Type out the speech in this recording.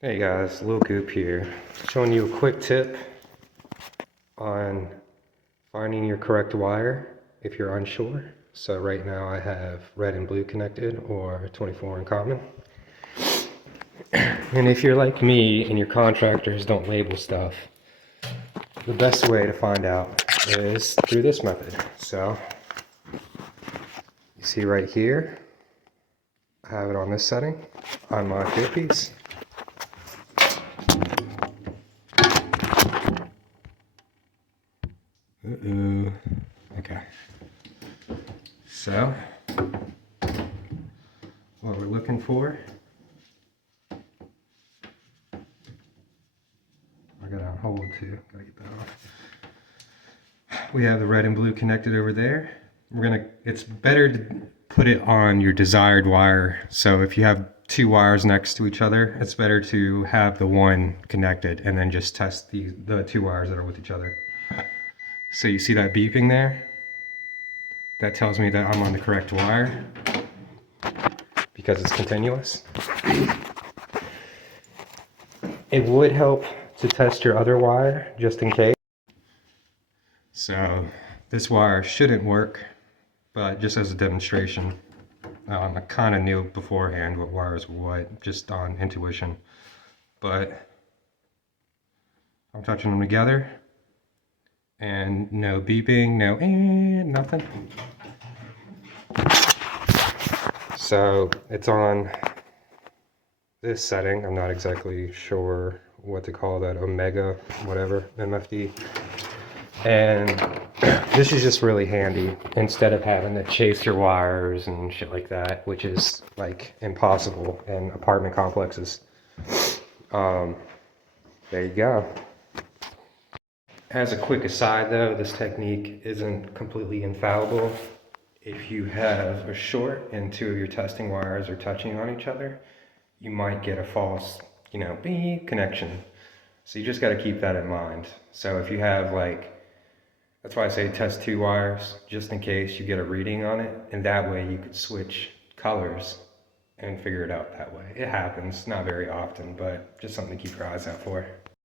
Hey guys, Lil Goop here, showing you a quick tip on finding your correct wire if you're unsure. So right now I have red and blue connected, or 24 in common. And if you're like me and your contractors don't label stuff, the best way to find out is through this method. So you see right here, I have it on this setting on my earpiece. Okay. So, what we're looking for, I got it on hold too, gotta get that off. We have the red and blue connected over there. It's better to put it on your desired wire. So if you have two wires next to each other, it's better to have the one connected and then just test the two wires that are with each other. So you see that beeping there? That tells me that I'm on the correct wire because it's continuous. It would help to test your other wire just in case. So this wire shouldn't work, but just as a demonstration, I kind of knew beforehand what wires were what, just on intuition. But I'm touching them together, and no beeping, no nothing. So it's on this setting. I'm not exactly sure what to call that, omega, whatever, MFD. And this is just really handy instead of having to chase your wires and shit like that, which is like impossible in apartment complexes. There you go. As a quick aside though, this technique isn't completely infallible. If you have a short and two of your testing wires are touching on each other, you might get a false, beep connection. So you just got to keep that in mind. So if you have that's why I say test two wires, just in case you get a reading on it, and that way you could switch colors and figure it out that way. It happens, not very often, but just something to keep your eyes out for.